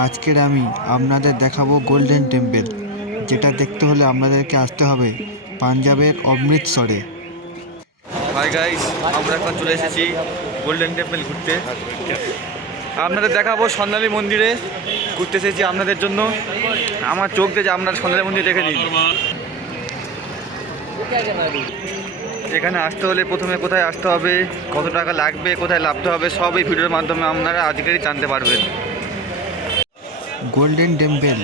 আজকের আমি আপনাদের দেখাবো গোল্ডেন টেম্পল, যেটা দেখতে হলে আপনাদেরকে আসতে হবে পাঞ্জাবের অমৃতসরে। হাই গাইস, আমরা এখন চলে এসেছি গোল্ডেন টেম্পল ঘুরতে। আপনাদের দেখাবো সন্ন্যালী মন্দিরে ঘুরতে এসেছি আপনাদের জন্য। আমার চোখ দিয়ে যে আপনার সন্ন্যালী মন্দির দেখে নিন। এখানে আসতে হলে প্রথমে কোথায় আসতে হবে, কত টাকা লাগবে, কোথায় নামতে হবে, সব এই ভিডিওর মাধ্যমে আপনারা আজকেরই জানতে পারবেন। গোল্ডেন টেম্পল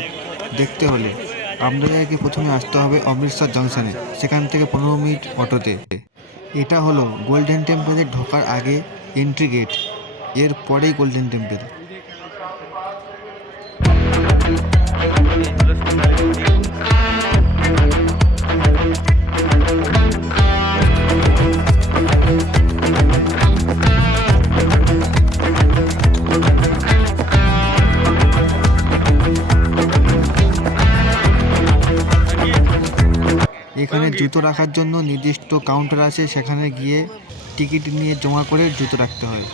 দেখতে হলে আপনাদেরকে প্রথমে আসতে হবে অমৃতসর জংশনে, সেখান থেকে 15 মিনিট অটোতে। এটা হলো গোল্ডেন টেম্পলে ঢোকার আগে এন্ট্রি গেট, এর পরেই গোল্ডেন টেম্পল। এখানে জুতো রাখার জন্য নির্দিষ্ট কাউন্টার আছে, সেখানে গিয়ে টিকিট নিয়ে জমা করে জুতো রাখতে হয়।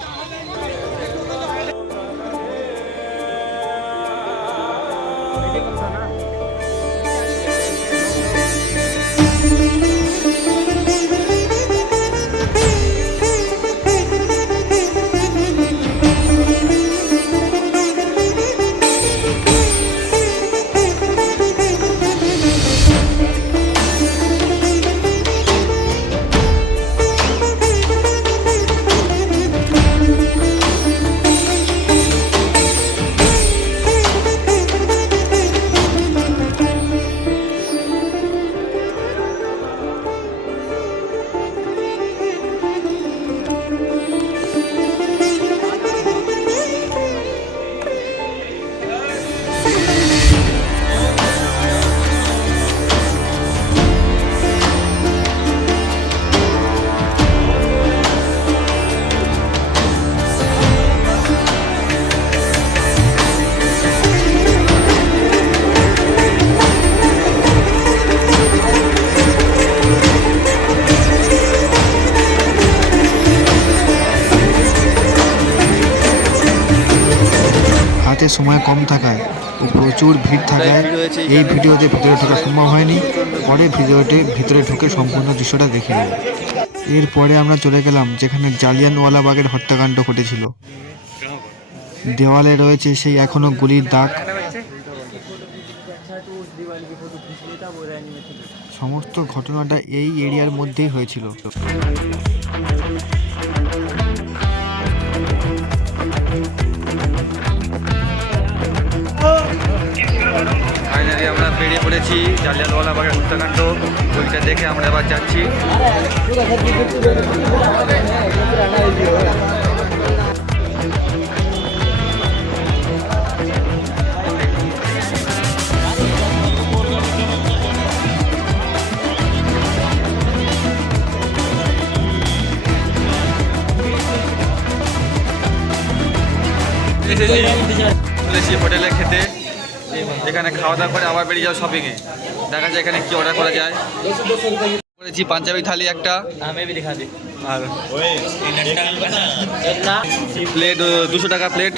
হাতে সময় কম থাকায় ও প্রচুর ভিড় থাকায় এই ভিডিওতে ভিতরে ঢোকা সম্ভব হয়নি। পরে ভিডিওতে ভিতরে ঢুকে সম্পূর্ণ দৃশ্যটা দেখে নিন। এরপরে আমরা চলে গেলাম যেখানে জালিয়ানওয়ালাবাগের হত্যাকাণ্ড ঘটেছিল। দেওয়ালে রয়েছে সেই এখনো গুলির দাগ। সমস্ত ঘটনাটা এই এরিয়ার মধ্যেই হয়েছিল। ফাইনালি আমরা বেরিয়ে পড়েছি জালিয়ানওয়ালাবাগের হত্যাকাণ্ড, ওইটা দেখে আমরা এবার যাচ্ছি। চলেছি হোটেলে খেতে। এখানে খাওয়া দাওয়া করে আবার বেরিয়ে যাও শপিংয়ে। দেখা যায় এখানে কি অর্ডার করা যায়। করেছি পাঞ্জাবি থালি একটা, আর প্লেট 200 টাকা প্লেট।